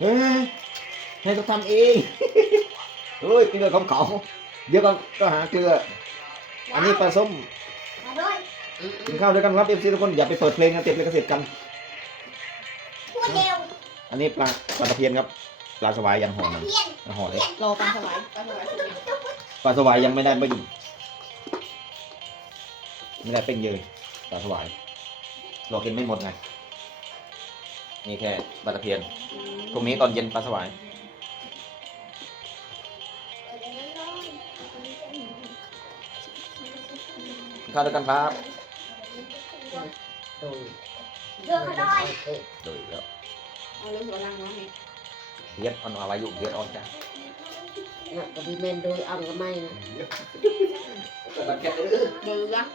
เฮ้ยให้เขาทำเองเฮ้ยเกลือของเขาเดี๋ยวก็ก็หาเกลือ อันนี้ปลาส้มมาด้วยกินข้าวด้วยกันครับเอฟซีทุกคนอย่าไปเปิดเพลงนะเต็มเลยกระเสียกันพูดเร็วอันนี้ปลาปลาตะเพียนครับปลาสวายยังห่อมันเพี้ยนห่อเล็กรอปลาสวายปลาสวายสุดปลาสวายยังไม่ได้ไม่ยิงไม่ได้เป็นเยยปลาสวายเรากินไม่หมดไง นี่แค่ปลาตะเพียนพรุ่งนี้ตอนเย็นปลาสวายกินข้าวด้วยกันครับโดยเดือดเขาด้วยโดยแล้วเอาเรื่องหัวลังมาให้เฮียดอ่อนอะไรอยู่เฮียดอ่อนจ้ะน่ะก็ดีเมนโดยอ่ำก็ไม่นะแต่ละแค่โดยรัก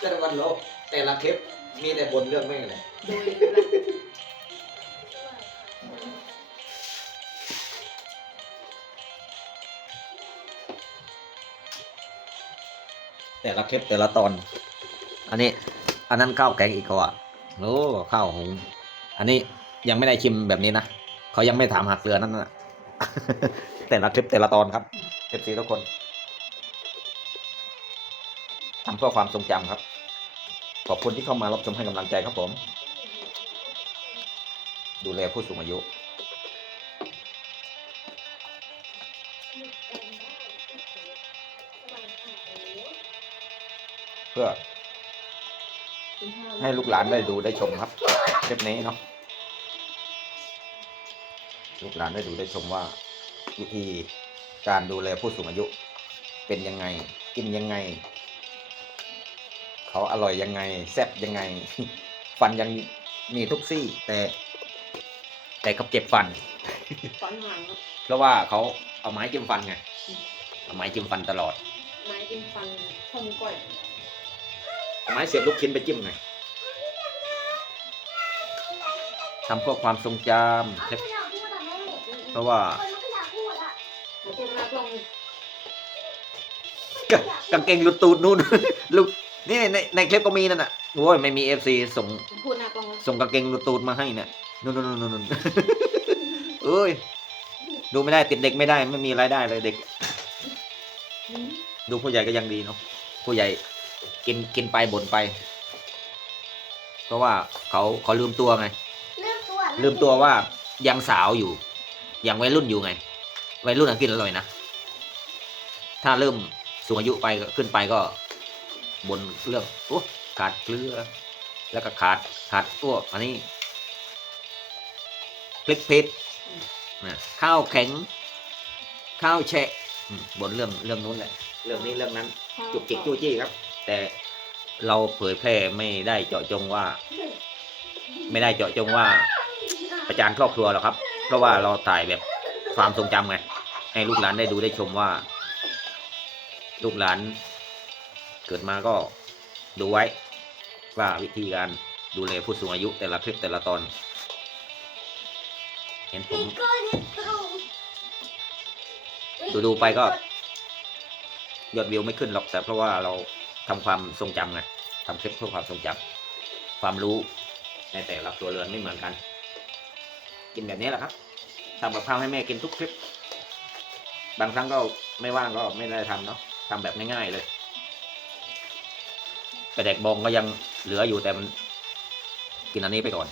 แต่ละวันโลกแต่ละคลิปมีแต่บนเรื่องไม่เลยโดย แต่ละคลิปแต่ละตอน อันนี้ อันนั้นข้าวแกงอีกอะโอ้ข้าวหงอันนี้ยังไม่ได้ชิมแบบนี้นะเขายังไม่ถามหาเกลือนั่นน่ะแต่ละคลิปแต่ละตอนครับเอฟซีทุกคนทำเพื่อความทรงจำครับ ขอบคุณที่เข้ามารับชมให้กำลังใจครับผม ดูแลผู้สูงอายุ พื่อกินข้าวให้ลูกหลานได้ดูได้ชมครับคลิปนี้เนาะลูกหลานได้ดูได้ชมว่า วิธีการดูแลผู้สูงอายุ เป็นยังไง กินยังไง เขาอร่อยยังไง แซ่บยังไง ฟันยังมีทุกซี่ แต่ แต่เขาเก็บฟันฟันหางเพราะว่าเขาเอาไม้จิ้มฟันไงเอาไม้จิ้มฟันตลอด ไม้กินฟันทนก่อยเอา ไม้เสียบลูกชิ้นไปจิ้มไงทำเพื่อความทรงจำเอาไม่อยากพูดอะแม่เพราะว่าคนไม่อยากพูดอะมาพูดหน้ากล้องกางกางเกงหลุดตูดนู่นลุกนี่ในในคลิปก็มีนั่นน่ะโอ้ยไม่มีเอฟซีส่งพูดหน้ากล้องส่งกางเกงหลุดตูดมาให้เนี่ยนู่นนู่นนู่นนู่นเอ้ยดูไม่ได้ติดเด็กไม่ได้ไม่มีรายได้เลยเด็ก ดูผู้ใหญ่ก็ยังดีเนาะผู้ใหญ่ กินกินไปบ่นไป เพราะว่าเขาเขาลืมตัวไง ลืมตัวลืมตัวว่ายังสาวอยู่ ยังวัยรุ่นอยู่ไง วัยรุ่นอะกินอร่อยนะ ถ้าเริ่มสูงอายุไปก็ขึ้นไปก็บนเรื่องโอ้ขาดเกลือ แล้วก็ขาดขาดตัวอันนี้พริกเผ็ดนะข้าวแข็ง ข้าวแฉะอืมบนเรื่องเรื่องนู้นแหละ เรื่องนี้เรื่องนั้น จุกจิกจู้จี้ครับ แต่เราเผยแพร่ไม่ได้เจาะจงว่า ไม่ได้เจาะจงว่า ประจานครอบครัวหรอกครับ เพราะว่าเราถ่ายแบบความทรงจำไงให้ลูกหลานได้ดูได้ชมว่า ลูกหลาน เกิดมาก็ดูไว้ ว่าวิธีการดูแลผู้สูงอายุแต่ละคลิปแต่ละตอน เห็นผม ดูดูๆไปก็ ยอดวิวไม่ขึ้นหรอกแต่เพราะว่าเรา ทำความทรงจำไงทำคลิปเพื่อความทรงจำความรู้ในแต่ละตัวเรือนไม่เหมือนกัน กินแบบนี้แหละครับทำกับข้าวให้แม่กินทุกคลิป บางครั้งก็ไม่ว่างก็ไม่ได้ทำเนาะทำแบบง่ายๆเลยไปแดกบองก็ยังเหลืออยู่แต่มันกินอันนี้ไปก่อน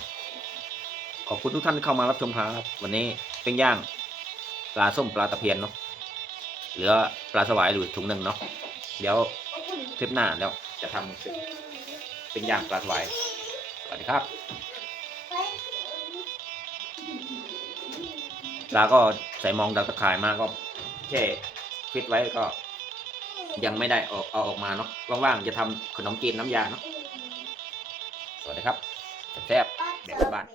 ขอบคุณทุกท่านที่เข้ามารับชมครับ วันนี้เป็นย่างปลาส้มปลาตะเพียนเนาะเหลือปลาสวายอยู่ถุงหนึ่งเนาะเดี๋ยว คลิปหน้าแล้วจะทำเป็นย่างปลาสวายสวัสดีครับปลาก็ใส่มองดักตะข่ายมาก็แค่ฟิตไว้ก็ ยังไม่ได้ออกเอาออกมาเนาะว่างๆจะทำขนมจีนน้ำยาเนาะสวัสดีครับแซ่บแบบบ้าน